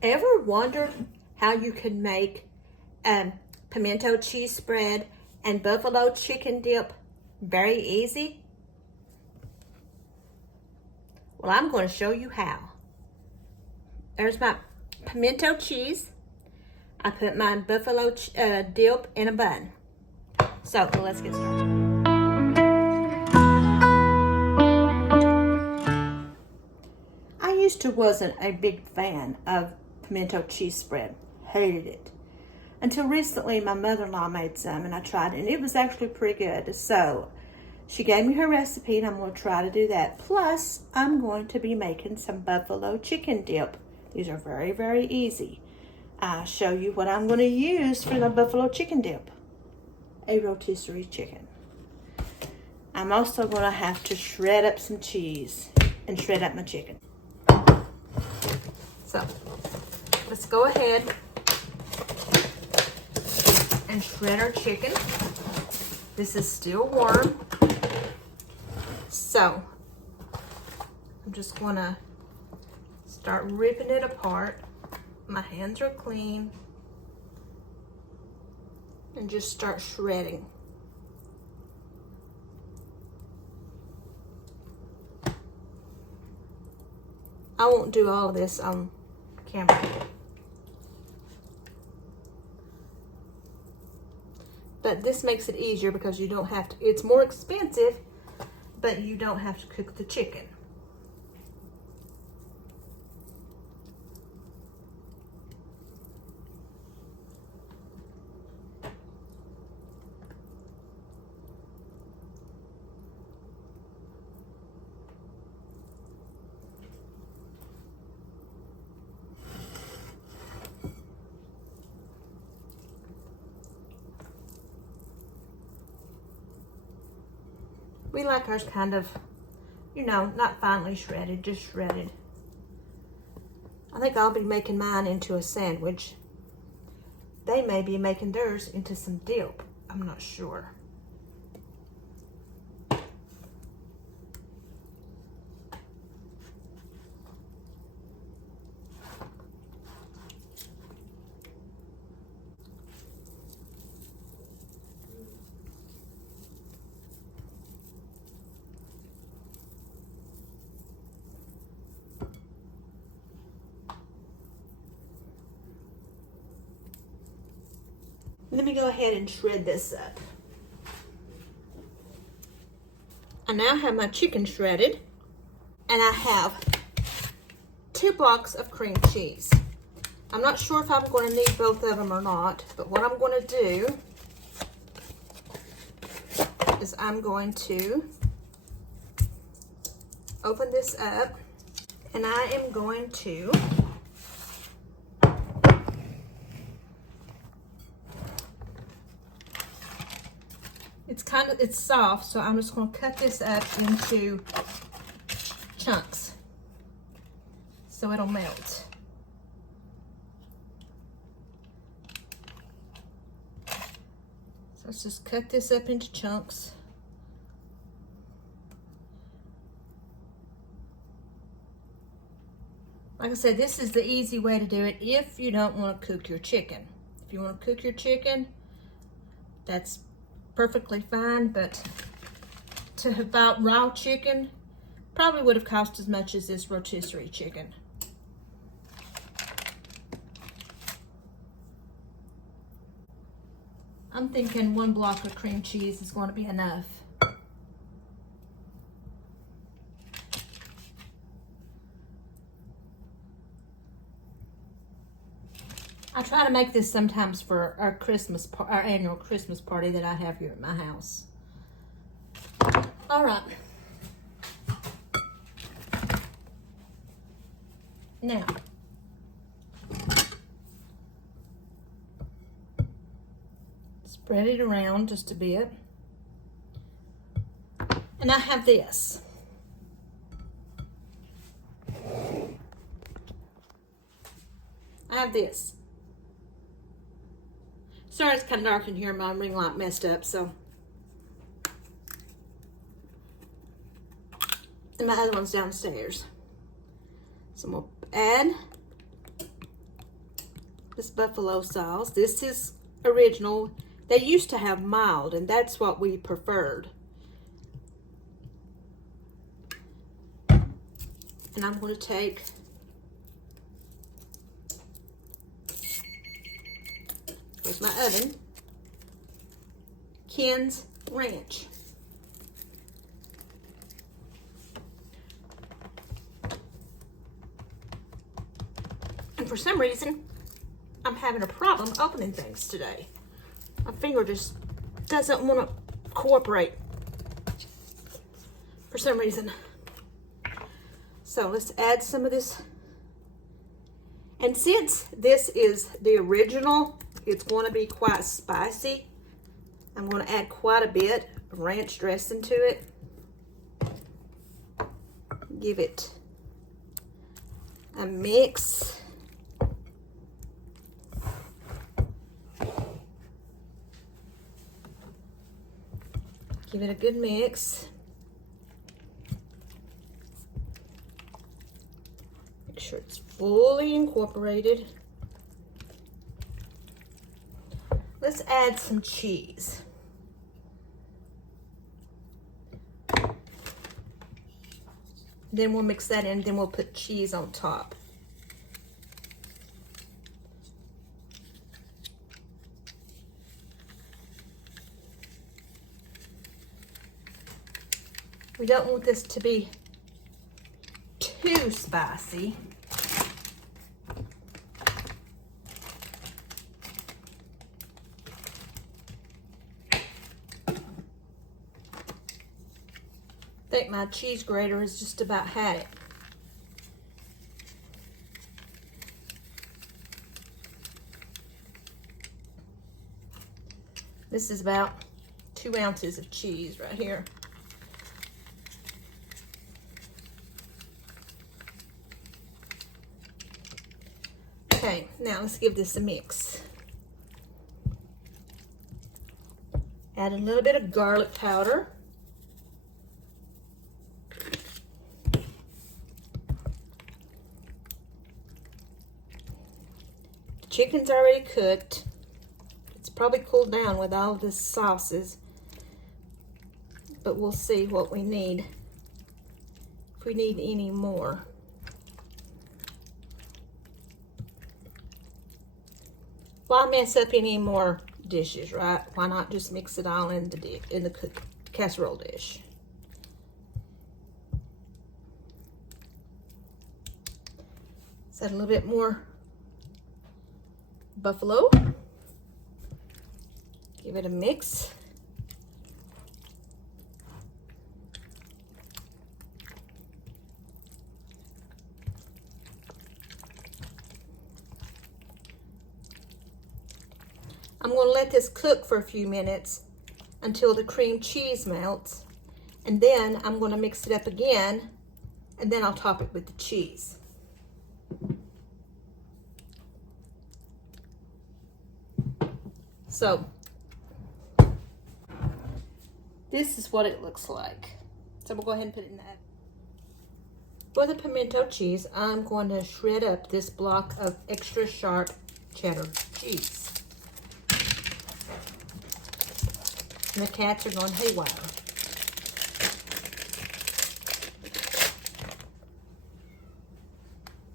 Ever wondered how you can make pimento cheese spread and buffalo chicken dip very easy? Well, I'm going to show you how. There's my pimento cheese. I put my buffalo dip in a bun. So let's get started. I used to wasn't a big fan of pimento cheese spread. Hated it. Until recently my mother-in-law made some and I tried it and it was actually pretty good. So she gave me her recipe and I'm going to try to do that. Plus I'm going to be making some buffalo chicken dip. These are very, very easy. I'll show you what I'm going to use for the buffalo chicken dip. A rotisserie chicken. I'm also going to have to shred up some cheese and shred up my chicken. So let's go ahead and shred our chicken. This is still warm. So I'm just going to start ripping it apart. My hands are clean. And just start shredding. I won't do all of this on camera. But this makes it easier because you don't have to, it's more expensive, but you don't have to cook the chicken. We like ours kind of, you know, not finely shredded, just shredded. I think I'll be making mine into a sandwich. They may be making theirs into some dip. I'm not sure. Let me go ahead and shred this up. I now have my chicken shredded, and I have 2 blocks of cream cheese. I'm not sure if I'm going to need both of them or not, but what I'm going to do is I'm going to open this up, and I am going to it's soft, so I'm just going to cut this up into chunks so it'll melt. So let's just cut this up into chunks. Like I said, this is the easy way to do it if you don't want to cook your chicken. If you want to cook your chicken, that's perfectly fine, but to have bought raw chicken probably would have cost as much as this rotisserie chicken. I'm thinking 1 block of cream cheese is going to be enough. I try to make this sometimes for our annual Christmas party that I have here at my house. All right. Now, spread it around just a bit. And I have this. I have this. Sorry, it's kind of dark in here. My ring light messed up, so. And my other one's downstairs. So I'm going to add this buffalo sauce. This is original. They used to have mild, and that's what we preferred. And I'm going to take here's my oven. Ken's Ranch. And for some reason, I'm having a problem opening things today. My finger just doesn't want to cooperate for some reason. So let's add some of this. And since this is the original, it's going to be quite spicy. I'm going to add quite a bit of ranch dressing to it. Give it a mix. Give it a good mix. Make sure it's fully incorporated. Let's add some cheese. Then we'll mix that in, then we'll put cheese on top. We don't want this to be too spicy. I think my cheese grater has just about had it. This is about 2 ounces of cheese right here. Okay, now let's give this a mix. Add a little bit of garlic powder. Chicken's already cooked. It's probably cooled down with all the sauces, but we'll see what we need, if we need any more. Why mess up any more dishes, right? Why not just mix it all in the casserole dish? Let's add a little bit more buffalo. Give it a mix. I'm going to let this cook for a few minutes until the cream cheese melts, and then I'm going to mix it up again, and then I'll top it with the cheese. So this is what it looks like. So we'll go ahead and put it in the oven. For the pimento cheese, I'm going to shred up this block of extra sharp cheddar cheese. And the cats are going haywire.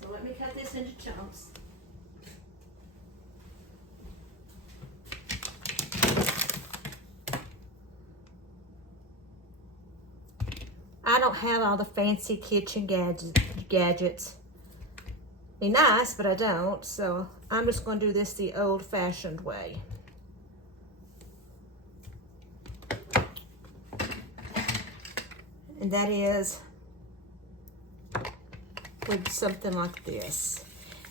So let me cut this into chunks. I don't have all the fancy kitchen gadgets. Be nice, but I don't. So I'm just going to do this the old-fashioned way. And that is with something like this.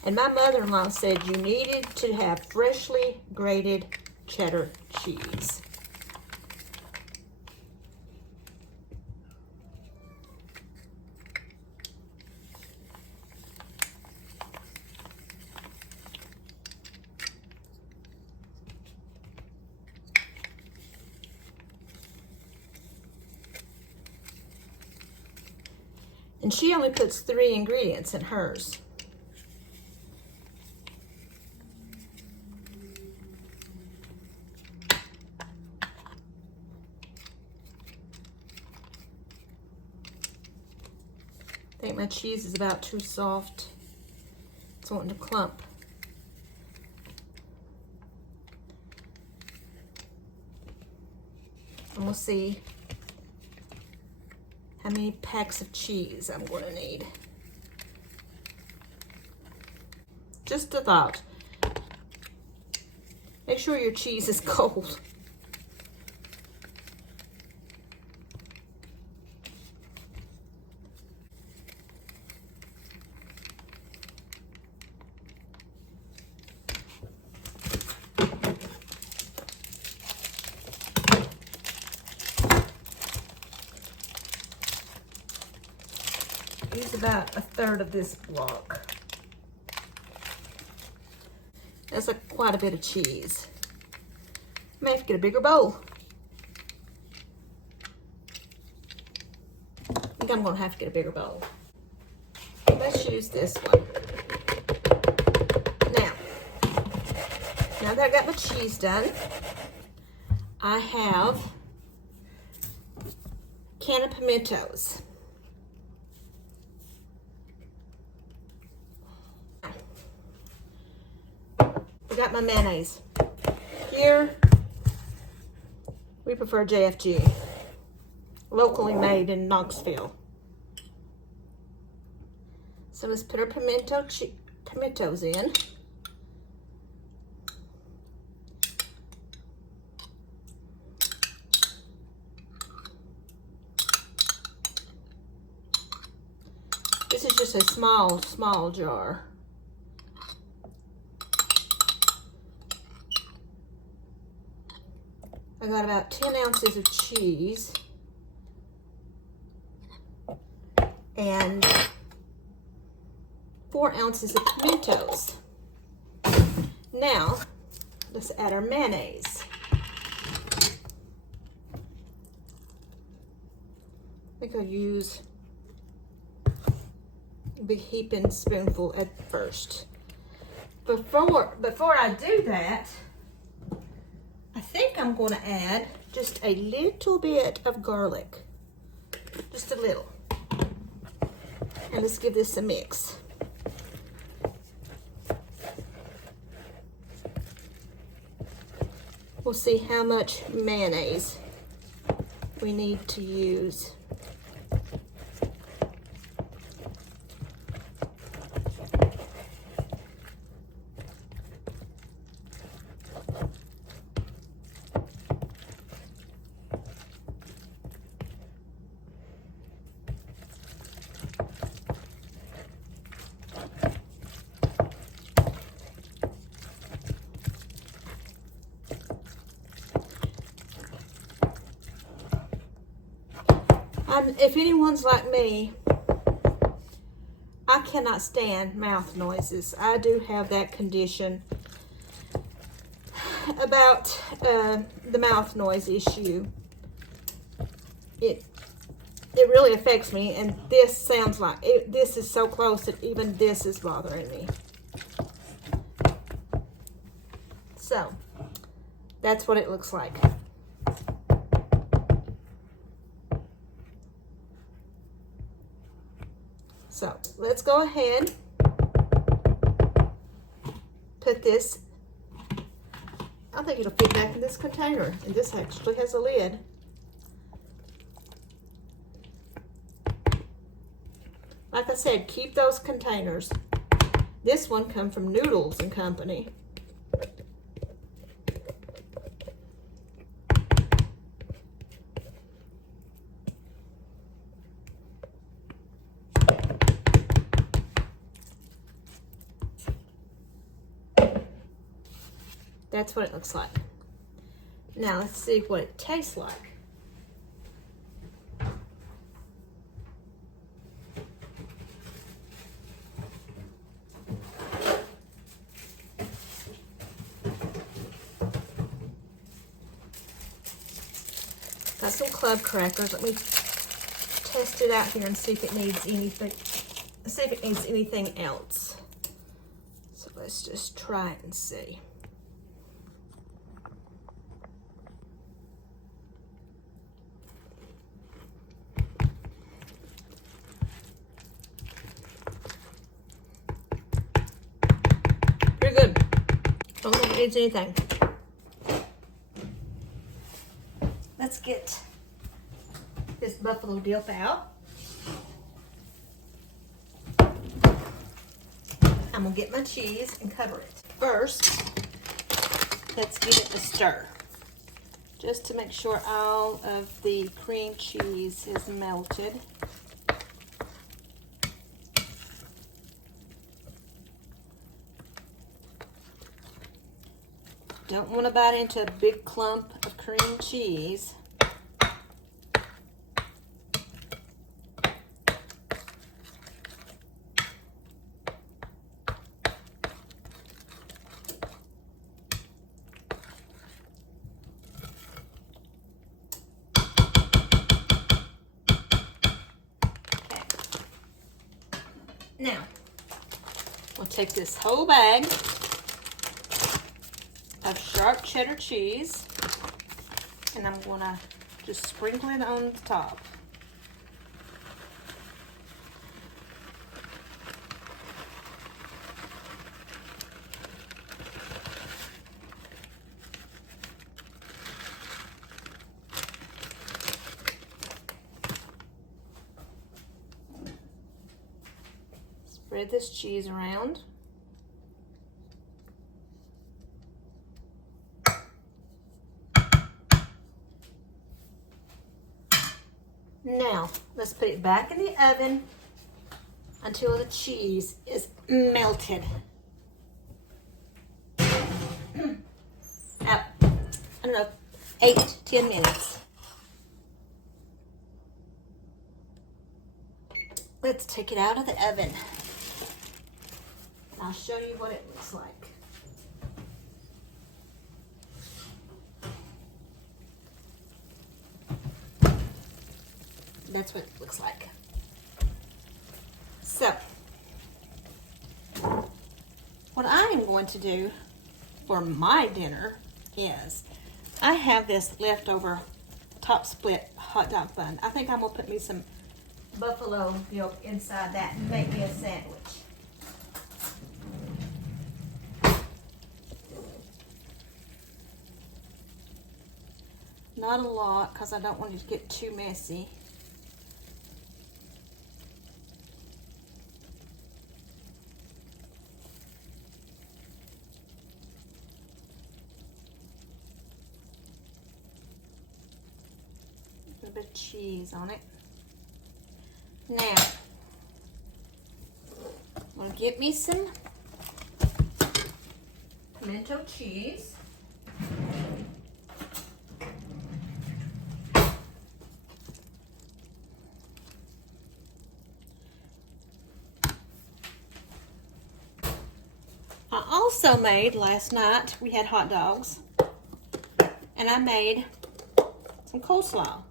And my mother-in-law said you needed to have freshly grated cheddar cheese. And she only puts 3 ingredients in hers. think my cheese is about too soft. It's wanting to clump. And we'll see how many packs of cheese I'm going to need. Just a thought. Make sure your cheese is cold. Use about 1/3 of this block. That's quite a bit of cheese. I may have to get a bigger bowl. I think I'm gonna have to get a bigger bowl. Let's use this one. Now that I got my cheese done, I have a can of pimentos. I got my mayonnaise. Here, we prefer JFG, locally made in Knoxville. So let's put our pimentos in. This is just a small jar. I got about 10 ounces of cheese and 4 ounces of pimentos. Now, let's add our mayonnaise. I think I'll use a big heaping spoonful at first. Before I do that, I think I'm going to add just a little bit of garlic. Just a little. And let's give this a mix. We'll see how much mayonnaise we need to use. If anyone's like me, I cannot stand mouth noises. I do have that condition about the mouth noise issue. It really affects me, and this sounds like this is so close that even this is bothering me. So that's what it looks like. So let's go ahead, put this, I think it'll fit back in this container, and this actually has a lid. Like I said, keep those containers. This one comes from Noodles and Company. That's what it looks like. Now let's see what it tastes like. Got some club crackers. Let me test it out here and see if it needs anything. See if it needs anything else. So let's just try it and see. needs anything. Let's get this buffalo dip out. I'm gonna get my cheese and cover it. First, let's give it a stir, just to make sure all of the cream cheese is melted. Don't want to bite into a big clump of cream cheese. Now, we'll take this whole bag of sharp cheddar cheese, and I'm gonna just sprinkle it on the top. Spread this cheese around. Now, let's put it back in the oven until the cheese is melted. About, I don't know, 8 to 10 minutes. Let's take it out of the oven. I'll show you what it looks like. That's what it looks like. So, what I am going to do for my dinner is, I have this leftover top split hot dog bun. I think I'm gonna put me some buffalo milk inside that and make me a sandwich. Not a lot, because I don't want it to get too messy. A bit of cheese on it. Now, I'm going to get me some pimento cheese. I also made, last night, we had hot dogs, and I made some coleslaw.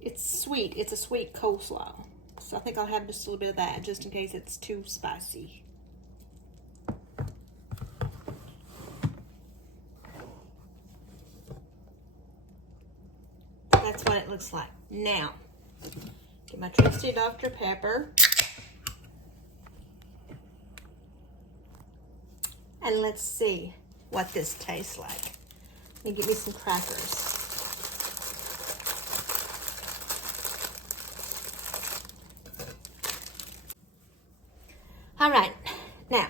It's sweet. It's a sweet coleslaw. So I think I'll have just a little bit of that, just in case it's too spicy. That's what it looks like. Now, get my trusty Dr. Pepper. And let's see what this tastes like. Let me get me some crackers. All right, now,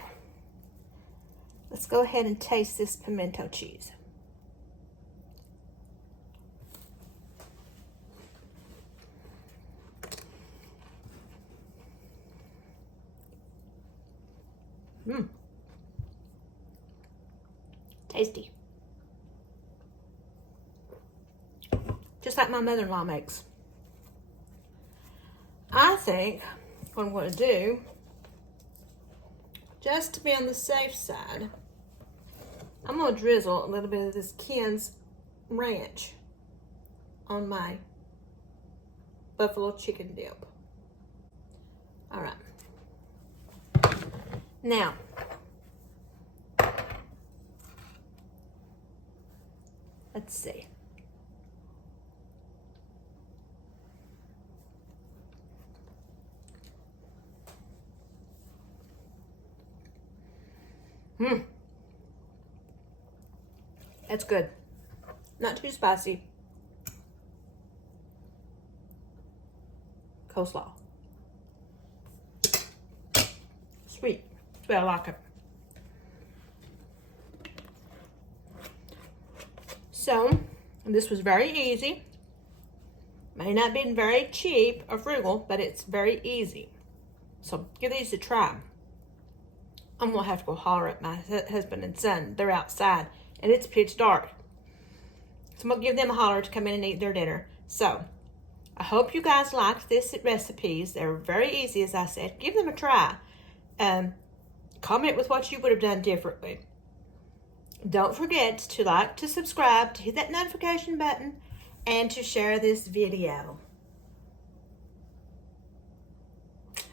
let's go ahead and taste this pimento cheese. Tasty. Just like my mother-in-law makes. I think what I'm going to do, just to be on the safe side, I'm going to drizzle a little bit of this Ken's ranch on my buffalo chicken dip. All right. Now, let's see. That's good. Not too spicy. Coleslaw. Sweet. That's what I like it. So, this was very easy. May not be very cheap or frugal, but it's very easy. So, give these a try. I'm going to have to go holler at my husband and son. They're outside, and it's pitch dark. So, I'm going to give them a holler to come in and eat their dinner. So, I hope you guys liked this recipes. They're very easy, as I said. Give them a try. Comment with what you would have done differently. Don't forget to like, to subscribe, to hit that notification button, and to share this video.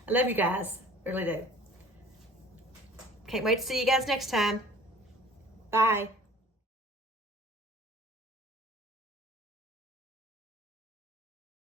I love you guys. Really do. Can't wait to see you guys next time. Bye.